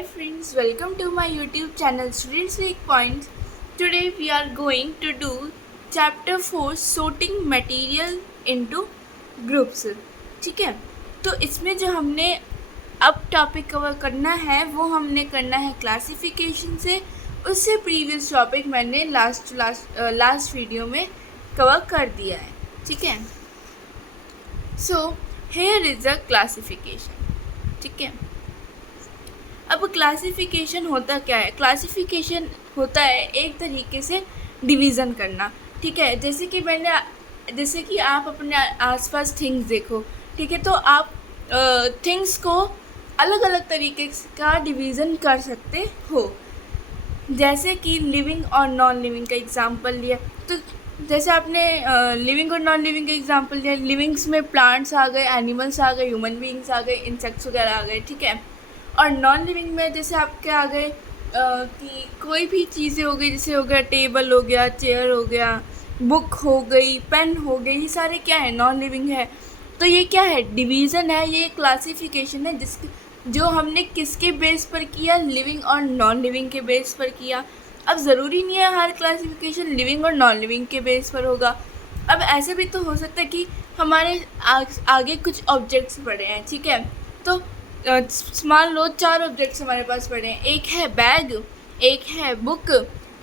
Hi friends, welcome to my YouTube channel Students Week Points. Today we are going to do chapter 4 sorting material into groups. ठीक है, तो इसमें जो हमने अब टॉपिक कवर करना है वो हमने करना है क्लासिफिकेशन से। उससे प्रीवियस टॉपिक मैंने लास्ट वीडियो में कवर कर दिया है। ठीक है, so here is a classification. ठीक है, अब क्लासिफिकेशन होता क्या है? क्लासिफिकेशन होता है एक तरीके से डिवीज़न करना। ठीक है, जैसे कि आप अपने आसपास थिंग्स देखो। ठीक है, तो आप थिंग्स को अलग अलग तरीके का डिवीज़न कर सकते हो। जैसे कि लिविंग और नॉन लिविंग का एग्जांपल लिया, तो जैसे आपने लिविंग और नॉन लिविंग का एग्जांपल लिया, लिविंग्स में प्लांट्स आ गए, एनिमल्स आ गए, ह्यूमन बीइंग्स आ गए, इंसेक्ट्स वगैरह आ गए। ठीक है, और नॉन लिविंग में जैसे आपके आ गए कि कोई भी चीज़ें हो गई, जैसे हो गया टेबल हो गया, चेयर हो गया, बुक हो गई, पेन हो गई, ये सारे क्या है? नॉन लिविंग है। तो ये क्या है? डिवीज़न है, ये क्लासिफिकेशन है जो हमने किसके बेस पर किया? लिविंग और नॉन लिविंग के बेस पर किया। अब ज़रूरी नहीं है हर क्लासिफिकेशन लिविंग और नॉन लिविंग के बेस पर होगा। अब ऐसे भी तो हो सकता है कि हमारे आगे कुछ ऑब्जेक्ट्स पड़े हैं। ठीक है, तो मान लो 4 ऑब्जेक्ट्स हमारे पास पड़े हैं। एक है बैग, एक है बुक,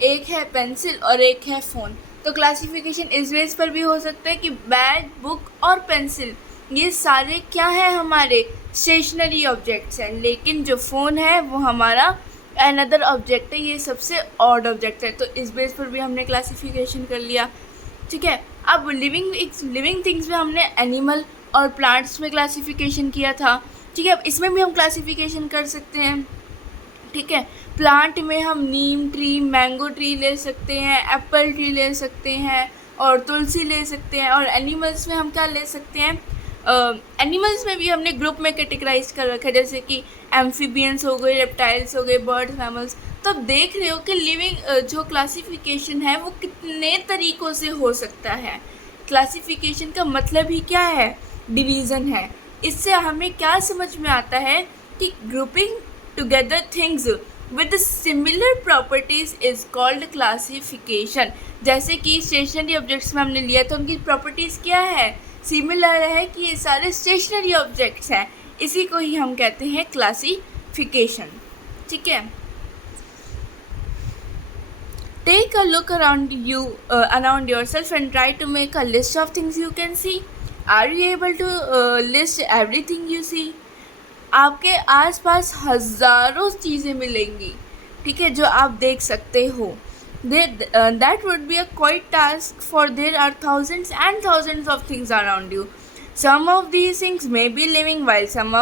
एक है पेंसिल और एक है फ़ोन। तो क्लासिफिकेशन इस बेस पर भी हो सकता है कि बैग, बुक और पेंसिल ये सारे क्या हैं? हमारे स्टेशनरी ऑब्जेक्ट्स हैं, लेकिन जो फ़ोन है वो हमारा अनदर ऑब्जेक्ट है, ये सबसे ऑड ऑब्जेक्ट है। तो इस बेस पर भी हमने क्लासिफिकेशन कर लिया। ठीक है, अब लिविंग थिंग्स में हमने एनिमल और प्लांट्स में क्लासिफिकेशन किया था। ठीक है, अब इसमें भी हम क्लासिफिकेशन कर सकते हैं। ठीक है, प्लांट में हम नीम ट्री, मैंगो ट्री ले सकते हैं, एप्पल ट्री ले सकते हैं और तुलसी ले सकते हैं। और एनिमल्स में हम क्या ले सकते हैं? एनिमल्स में भी हमने ग्रुप में कैटेगराइज कर रखा है, जैसे कि एम्फीबियंस हो गए, रेप्टाइल्स हो गए, बर्ड्स, मैमल्स। तो अब देख रहे हो कि लिविंग जो क्लासिफिकेशन है वो कितने तरीक़ों से हो सकता है। क्लासिफिकेशन का मतलब ही क्या है? डिवीज़न है। इससे हमें क्या समझ में आता है कि grouping together things with similar properties is called classification. जैसे कि स्टेशनरी ऑब्जेक्ट्स में हमने लिया तो उनकी प्रॉपर्टीज़ क्या है? सिमिलर है कि ये सारे स्टेशनरी ऑब्जेक्ट्स हैं। इसी को ही हम कहते हैं क्लासिफिकेशन। ठीक है, take a look around yourself and try to make a list of things you can see. Are you able to list everything you see? आपके आसपास हज़ारों चीज़ें मिलेंगी। ठीक है, जो आप देख सकते हो। That would be a quite task, for there are thousands and thousands of things around you. Some of these things may be living, while some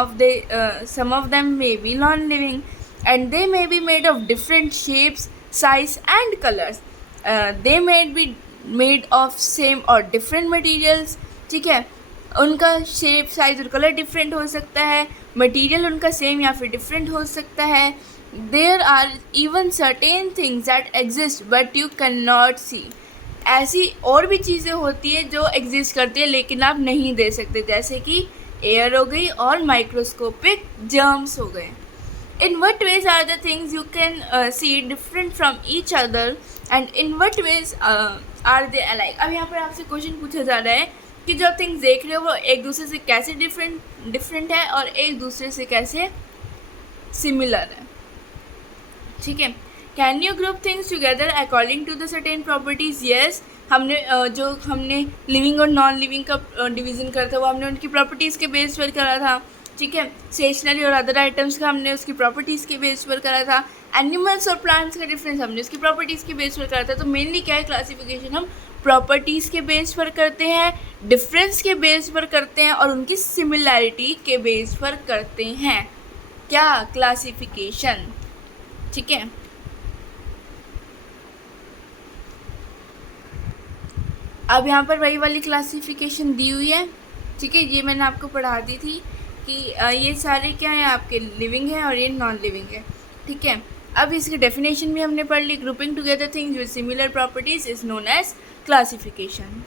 of them may be non-living, and they may be made of different shapes, size and colors. They may be made of same or different materials. ठीक है, उनका shape, size और colour different हो सकता है, material उनका same या फिर डिफरेंट हो सकता है। There are even certain things that exist but you can not see. ऐसी और भी चीज़ें होती है जो एग्जिस्ट करती है लेकिन आप नहीं दे सकते, जैसे कि एयर हो गई और माइक्रोस्कोपिक जर्म्स हो गए। In what ways are the things you can see different from each other and in what ways are they alike? अब यहाँ पर आपसे क्वेश्चन पूछा जा रहा है कि जो आप थिंग्स देख रहे हो वो एक दूसरे से कैसे डिफरेंट है और एक दूसरे से कैसे सिमिलर है। ठीक है, can you group things together according to the certain properties? Yes, हमने लिविंग और नॉन लिविंग का डिवीज़न करा था वो हमने उनकी प्रॉपर्टीज़ के बेस पर करा था। ठीक है, स्टेशनरी और अदर आइटम्स का हमने उसकी प्रॉपर्टीज़ के बेस पर करा था। एनिमल्स और प्लांट्स का डिफरेंस हमने उसकी प्रॉपर्टीज़ के बेस पर करा था। तो मेनली क्या है? क्लासिफिकेशन हम प्रॉपर्टीज़ के बेस पर करते हैं, डिफरेंस के बेस पर करते हैं और उनकी सिमिलैरिटी के बेस पर करते हैं। क्या? क्लासिफिकेशन। ठीक है, अब यहाँ पर वही वाली क्लासिफिकेशन दी हुई है। ठीक है, ये मैंने आपको पढ़ा दी थी कि ये सारे क्या है? आपके लिविंग है और ये नॉन लिविंग है। ठीक है, अब इसकी डेफिनेशन भी हमने पढ़ ली। Grouping together things with similar properties is known as classification.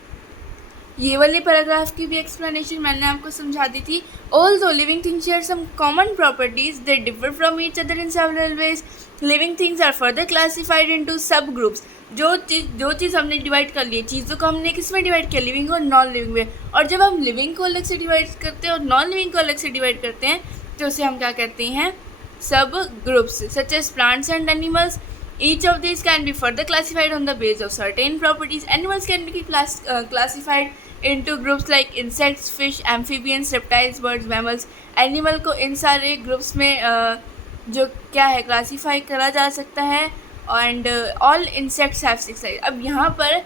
ये वाले पैराग्राफ की भी एक्सप्लेनेशन मैंने आपको समझा दी थी। Although living things share some common properties they differ from each other in several ways, living things are further classified into sub groups. जो चीज़ हमने डिवाइड कर ली, चीज़ों को हमने किस में डिवाइड किया, लिविंग और नॉन लिविंग में। और जब हम लिविंग को अलग से डिवाइड करते हैं और नॉन लिविंग को अलग से डिवाइड करते हैं तो उसे हम क्या कहते हैं, sub groups. Such as plants and animals, each of these can be further classified on the basis of certain properties. Animals can be classified into groups like insects, fish, amphibians, reptiles, birds, mammals. Animal को इन सारे groups में जो क्या है classify करा जा सकता है। And all insects have 6 legs। अब यहाँ पर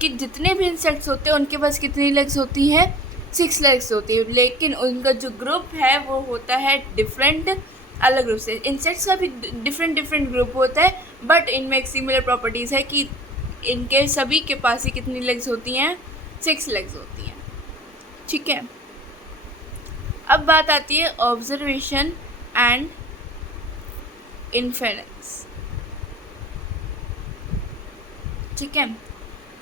कि जितने भी इंसेक्ट्स होते हैं उनके पास कितनी लेग्स होती हैं, 6 legs होती है, लेकिन उनका जो ग्रुप है वो होता है डिफरेंट, अलग ग्रुप से। इंसेक्ट्स का भी डिफरेंट ग्रुप होता है, बट इनमें एक सिमिलर प्रॉपर्टीज़ है कि इनके सभी के पास ही कितनी लेग्स होती हैं, 6 legs होती हैं। ठीक है, अब बात आती है ऑब्जर्वेशन एंड इन्फेरेंस। ठीक है,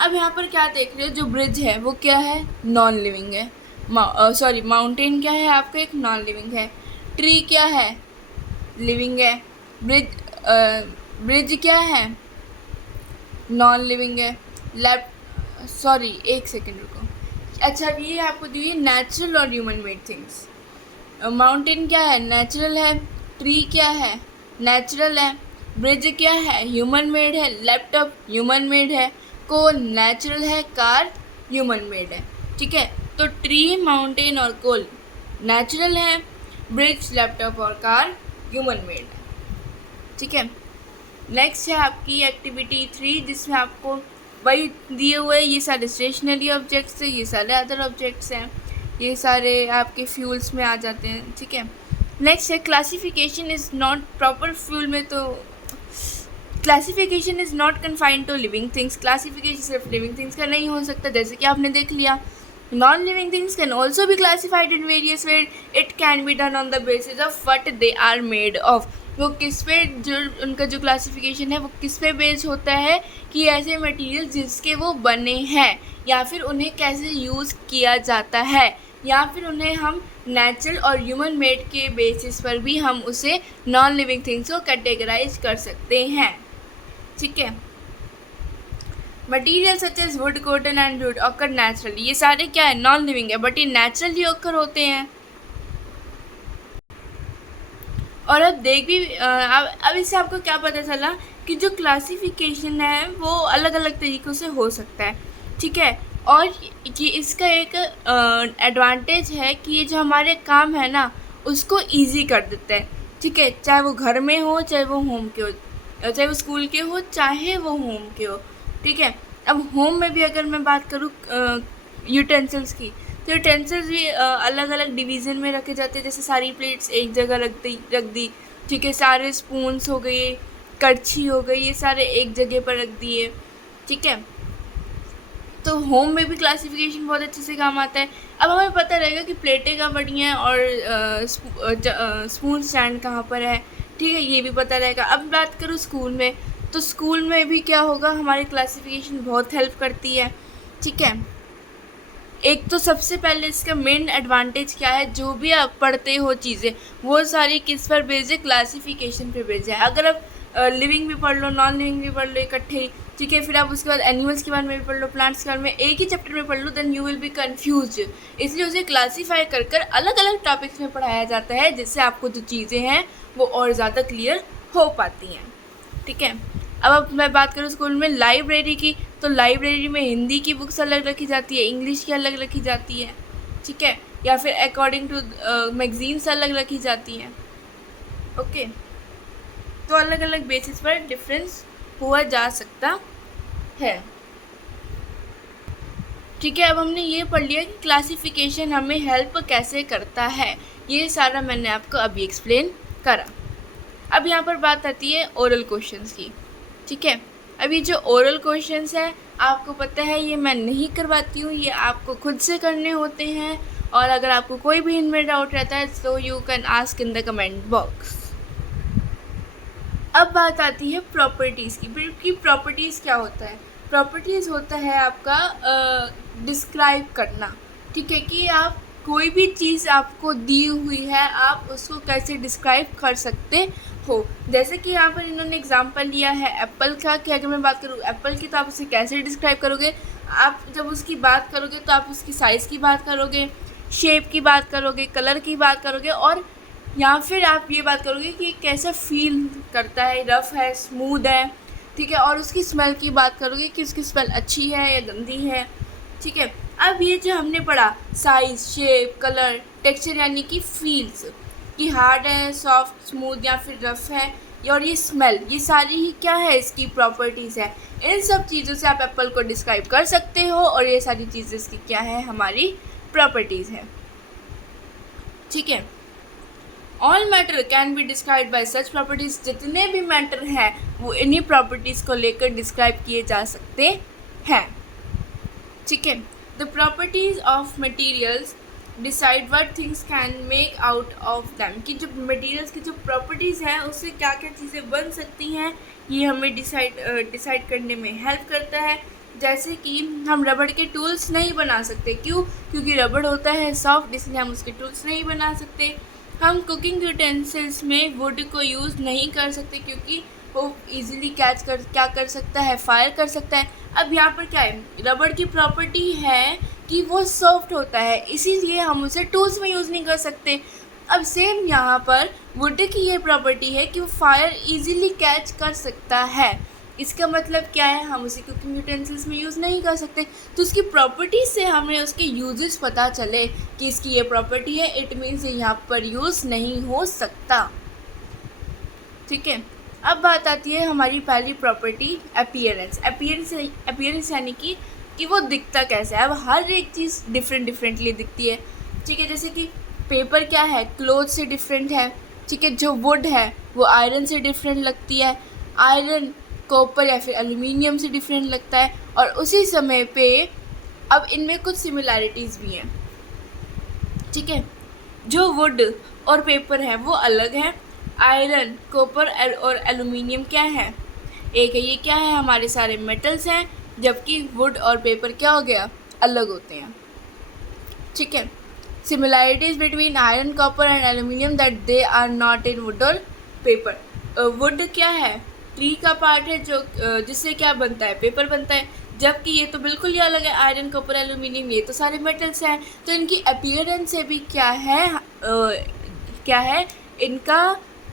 अब यहाँ पर क्या देख रहे हो, जो ब्रिज है वो क्या है, नॉन लिविंग है। माउंटेन क्या है आपका, एक नॉन लिविंग है। ट्री क्या है, लिविंग है। ब्रिज क्या है, नॉन लिविंग है। एक सेकेंड रुको। अच्छा, ये आपको दी है नेचुरल और ह्यूमन मेड थिंग्स। माउंटेन क्या है, नेचुरल है। ट्री क्या है, नेचुरल है। ब्रिज क्या है, ह्यूमन मेड है। लैपटॉप ह्यूमन मेड है। कोल नेचुरल है। कार ह्यूमन मेड है। ठीक है, तो ट्री, माउंटेन और कोल नेचुरल है। ब्रिज, लैपटॉप और कार ह्यूमन मेड है। ठीक है, नेक्स्ट है आपकी एक्टिविटी 3, जिसमें आपको वही दिए हुए ये सारे स्टेशनरी ऑब्जेक्ट्स हैं, ये सारे अदर ऑब्जेक्ट्स हैं, ये सारे आपके फ्यूल्स में आ जाते हैं। ठीक है, नेक्स्ट है क्लासिफिकेशन इज़ नॉट प्रॉपर। फ्यूल में तो classification is not confined to living things. Classification सिर्फ लिविंग थिंग्स का नहीं हो सकता, जैसे कि आपने देख लिया। Non living things can also भी classified in various ways. It can be done on the basis of what they are made of. वो किस पे, जो उनका जो क्लासिफिकेशन है वो किस पे बेस्ड होता है कि ऐसे मटेरियल जिसके वो बने हैं, या फिर उन्हें कैसे यूज़ किया जाता है, या फिर उन्हें हम नेचुरल और ह्यूमन मेड के बेसिस पर भी हम उसे नॉन लिविंग थिंग्स को कैटेगराइज कर सकते हैं। ठीक है, material such as wood, cotton and jute occur naturally. ये सारे क्या है, नॉन लिविंग है, बट ये नेचुरली ऑकर होते हैं। और अब देख भी अब इससे आपको क्या पता चला कि जो क्लासिफिकेशन है वो अलग अलग तरीक़ों से हो सकता है। ठीक है, और ये इसका एक एडवांटेज है कि ये जो हमारे काम है ना उसको इजी कर देता है। ठीक है, चाहे वो घर में हो, चाहे वो होम के हो, चाहे वो स्कूल के हो, चाहे वो होम के हो। ठीक है, अब होम में भी अगर मैं बात करूँ यूटेंसिल्स की, तो यूटेंसिल्स भी अलग अलग डिवीज़न में रखे जाते हैं। जैसे सारी प्लेट्स एक जगह रख दी। ठीक है, सारे स्पून्स हो गए, कड़छी हो गई, ये सारे एक जगह पर रख दिए। ठीक है, तो होम में भी क्लासिफिकेशन बहुत अच्छे से काम आता है। अब हमें पता रहेगा कि प्लेटें कहाँ पड़ी हैं और स्पून स्टैंड कहाँ पर है। ठीक है, ये भी पता रहेगा। अब बात करूँ स्कूल में, तो स्कूल में भी क्या होगा, हमारी क्लासिफिकेशन बहुत हेल्प करती है। ठीक है, एक तो सबसे पहले इसका मेन एडवांटेज क्या है, जो भी आप पढ़ते हो चीज़ें वो सारी किस पर बेस्ड है, क्लासिफिकेशन पे बेस्ड है। अगर आप लिविंग भी पढ़ लो, नॉन लिविंग भी पढ़ लो इकट्ठे, ठीक है, फिर आप उसके बाद एनिमल्स के बारे में भी पढ़ लो, प्लांट्स के बारे में एक ही चैप्टर में पढ़ लो, then you will be confuse. इसलिए उसे क्लासीफाई कर कर अलग अलग टॉपिक्स में पढ़ाया जाता है, जिससे आपको जो चीज़ें हैं वो और ज़्यादा क्लियर हो पाती हैं। ठीक है, अब मैं बात करूँ स्कूल में लाइब्रेरी की, तो लाइब्रेरी में हिंदी की बुक्स अलग रखी जाती है, इंग्लिश की अलग रखी जाती है। ठीक है, या फिर अकॉर्डिंग टू मैगजीन्स अलग रखी जाती हैं। ओके, तो अलग अलग बेसिस पर डिफरेंस हुआ जा सकता है। ठीक है, अब हमने ये पढ़ लिया कि क्लासिफिकेशन हमें हेल्प कैसे करता है, ये सारा मैंने आपको अभी एक्सप्लेन करा। अब यहाँ पर बात आती है ओरल क्वेश्चंस की। ठीक है, अभी जो ओरल क्वेश्चंस है आपको पता है ये मैं नहीं करवाती हूँ, ये आपको खुद से करने होते हैं। और अगर आपको कोई भी इनमें डाउट रहता है तो you can ask in the comment box. अब बात आती है प्रॉपर्टीज़ की। प्रॉपर्टीज़ क्या होता है, प्रॉपर्टीज़ होता है आपका डिस्क्राइब करना, ठीक है, कि आप कोई भी चीज़ आपको दी हुई है आप उसको कैसे डिस्क्राइब कर सकते हो। जैसे कि यहाँ पर इन्होंने एग्जांपल लिया है एप्पल का, कि अगर मैं बात करूँ एप्पल की तो आप उसे कैसे डिस्क्राइब करोगे। आप जब उसकी बात करोगे तो आप उसकी साइज़ की बात करोगे, शेप की बात करोगे, कलर की बात करोगे, और या फिर आप ये बात करोगे कि कैसा फील करता है, रफ़ है, स्मूथ है, ठीक है, और उसकी स्मेल की बात करोगे कि उसकी स्मेल अच्छी है या गंदी है, ठीक है। अब ये जो हमने पढ़ा साइज़, शेप, कलर, टेक्सचर यानी कि फील्स, कि हार्ड है, सॉफ्ट, स्मूथ या फिर रफ़ है, और ये स्मेल, ये सारी ही क्या है, इसकी प्रॉपर्टीज़ है। इन सब चीज़ों से आप एप्पल को डिस्क्राइब कर सकते हो, और ये सारी चीज़ें इसकी क्या है, हमारी प्रॉपर्टीज़ है, ठीक है। All matter can be describe by such properties, जितने भी मैटर हैं वो इन्हीं प्रॉपर्टीज़ को लेकर डिस्क्राइब किए जा सकते हैं, ठीक है। The properties of materials decide what things can make out of them, कि जो मटीरियल्स की जो प्रॉपर्टीज़ हैं उससे क्या क्या चीज़ें बन सकती हैं, ये हमें डिसाइड करने में हेल्प करता है। जैसे कि हम रबड़ के टूल्स नहीं बना सकते, क्यों, क्योंकि रबड़ होता है सॉफ्ट, इसलिए हम उसके टूल्स नहीं बना सकते। हम कुकिंग यूटेंसिल्स में वुड को यूज़ नहीं कर सकते, क्योंकि वो इजीली क्या कर सकता है, फायर कर सकता है। अब यहाँ पर क्या है, रबड़ की प्रॉपर्टी है कि वो सॉफ्ट होता है, इसीलिए हम उसे टूल्स में यूज़ नहीं कर सकते। अब सेम यहाँ पर वुड की ये प्रॉपर्टी है कि वो फायर इजीली कैच कर सकता है, इसका मतलब क्या है, हम उसे कुकिंग यूटेंसिल्स में यूज़ नहीं कर सकते। तो उसकी प्रॉपर्टीज़ से हमें उसके यूजेस पता चले कि इसकी ये प्रॉपर्टी है, इट मीन्स ये यहाँ पर यूज़ नहीं हो सकता, ठीक है। अब बात आती है हमारी पहली प्रॉपर्टी अपीयरेंस। अपीयरेंस यानी कि वो दिखता कैसा है। अब हर एक चीज़ डिफरेंटली दिखती है, ठीक है। जैसे कि पेपर क्या है, क्लोथ से डिफरेंट है, ठीक है। जो वुड है वो आयरन से डिफरेंट लगती है, आयरन कॉपर या फिर एल्यूमिनियम से डिफरेंट लगता है, और उसी समय पे अब इनमें कुछ सिमिलैरिटीज़ भी हैं, ठीक है। जो वुड और पेपर है वो अलग है, आयरन, कॉपर और एल्यूमिनियम क्या है, एक है। ये क्या है, हमारे सारे मेटल्स हैं, जबकि वुड और पेपर क्या हो गया, अलग होते हैं, ठीक है। Similarities between iron, copper and aluminium that they are not in wood और पेपर। वुड क्या है, ट्री का पार्ट है जो जिससे क्या बनता है, पेपर बनता है, जबकि ये तो बिल्कुल ही अलग है, आयरन, कॉपर, एल्यूमिनियम, ये तो सारे मेटल्स हैं। तो इनकी अपीयरेंस से भी क्या है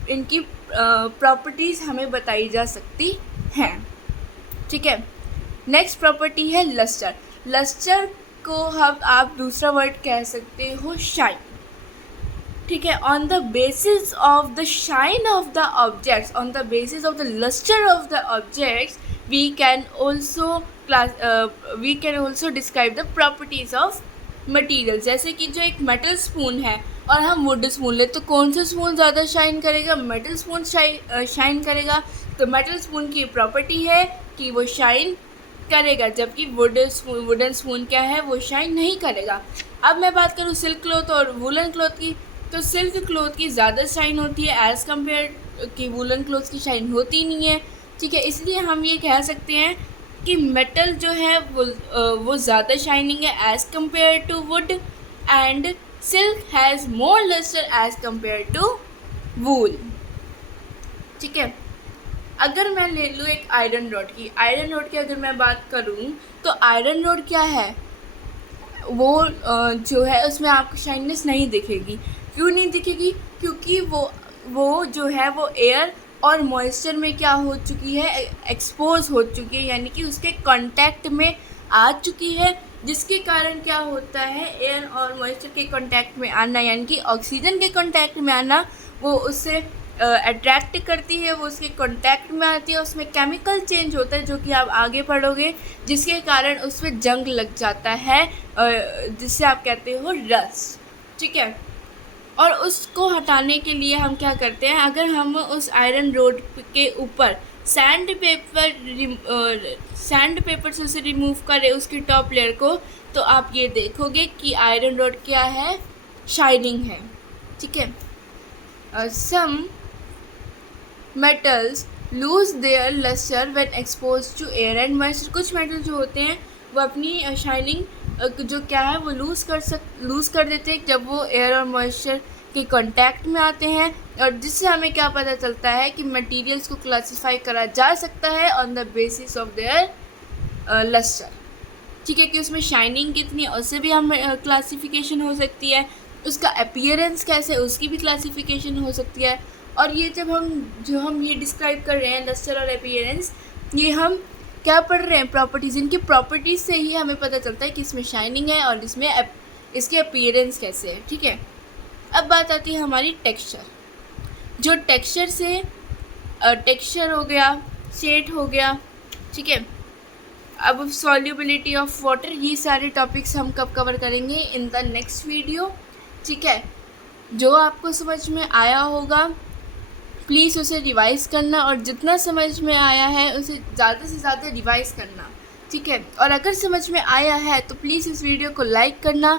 इनकी प्रॉपर्टीज़ हमें बताई जा सकती हैं, ठीक है। नेक्स्ट प्रॉपर्टी है लस्टर। लस्टर को आप दूसरा वर्ड कह सकते हो शाइन, ठीक है। On the basis of the shine of the objects, on the basis of the lustre of the objects we can also describe the properties of material. जैसे कि जो एक मेटल स्पून है और हम वुड स्पून ले, तो कौन सा स्पून ज़्यादा शाइन करेगा, मेटल स्पून शाइन करेगा। तो मेटल स्पून की प्रॉपर्टी है कि वो शाइन करेगा, जबकि वुडन स्पून क्या है, वो शाइन नहीं करेगा। अब मैं बात करूँ सिल्क क्लॉथ और वुलन क्लॉथ की, तो सिल्क क्लॉथ की ज़्यादा शाइन होती है एज़ कम्पेयर कि वुलन क्लॉथ की शाइन होती नहीं है, ठीक है। इसलिए हम ये कह सकते हैं कि मेटल जो है वो ज़्यादा शाइनिंग है as compare to wood, and silk has more lustre as compare to wool, ठीक है। अगर मैं ले लूँ एक आयरन रॉड की अगर मैं बात करूँ, तो आयरन रॉड क्या है, वो जो है उसमें आपको शाइननेस नहीं दिखेगी। क्यों नहीं दिखेगी, क्योंकि वो जो है वो एयर और मॉइस्चर में क्या हो चुकी है, एक्सपोज हो चुकी है, यानी कि उसके कांटेक्ट में आ चुकी है, जिसके कारण क्या होता है, एयर और मॉइस्चर के कांटेक्ट में आना, यानी कि ऑक्सीजन के कांटेक्ट में आना, वो उससे अट्रैक्ट करती है, वो उसके कांटेक्ट में आती है, उसमें केमिकल चेंज होता है जो कि आप आगे पढ़ोगे, जिसके कारण उसमें जंग लग जाता है, जिससे आप कहते हो रस्ट, ठीक है। और उसको हटाने के लिए हम क्या करते हैं, अगर हम उस आयरन रोड के ऊपर सैंड पेपर से उसे रिमूव करें उसकी टॉप लेयर को, तो आप ये देखोगे कि आयरन रोड क्या है, शाइनिंग है, ठीक है। Some metals lose their lustre when expose to air and moisture. कुछ मेटल जो होते हैं वो अपनी शाइनिंग जो क्या है वो लूज़ कर देते हैं जब वो एयर और मॉइस्चर के कांटेक्ट में आते हैं, और जिससे हमें क्या पता चलता है कि मटेरियल्स को क्लासिफाई करा जा सकता है on the basis of their lustre. ठीक है, कि उसमें शाइनिंग कितनी, उससे भी हम क्लासिफिकेशन हो सकती है, उसका अपीयरेंस कैसे, उसकी भी क्लासिफिकेशन हो सकती है। और ये जो हम ये डिस्क्राइब कर रहे हैं लस्टर और अपीयरेंस, ये हम क्या पढ़ रहे हैं, प्रॉपर्टीज़। इनकी प्रॉपर्टीज़ से ही हमें पता चलता है कि इसमें शाइनिंग है और इसमें इसके अपीयरेंस कैसे है। ठीक है, अब बात आती है हमारी टेक्सचर। जो टेक्सचर हो गया, शेड हो गया, ठीक है। अब सॉल्युबिलिटी ऑफ वाटर, ये सारे टॉपिक्स हम कब कवर करेंगे, इन द नेक्स्ट वीडियो। ठीक है, जो आपको समझ में आया होगा प्लीज़ उसे रिवाइज़ करना, और जितना समझ में आया है उसे ज़्यादा से ज़्यादा रिवाइज़ करना। ठीक है, और अगर समझ में आया है तो प्लीज़ इस वीडियो को लाइक करना,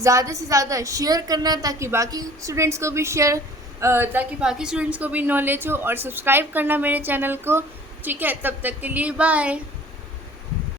ज़्यादा से ज़्यादा शेयर करना, ताकि बाकी स्टूडेंट्स को भी नॉलेज हो, और सब्सक्राइब करना मेरे चैनल को। ठीक है, तब तक के लिए बाय।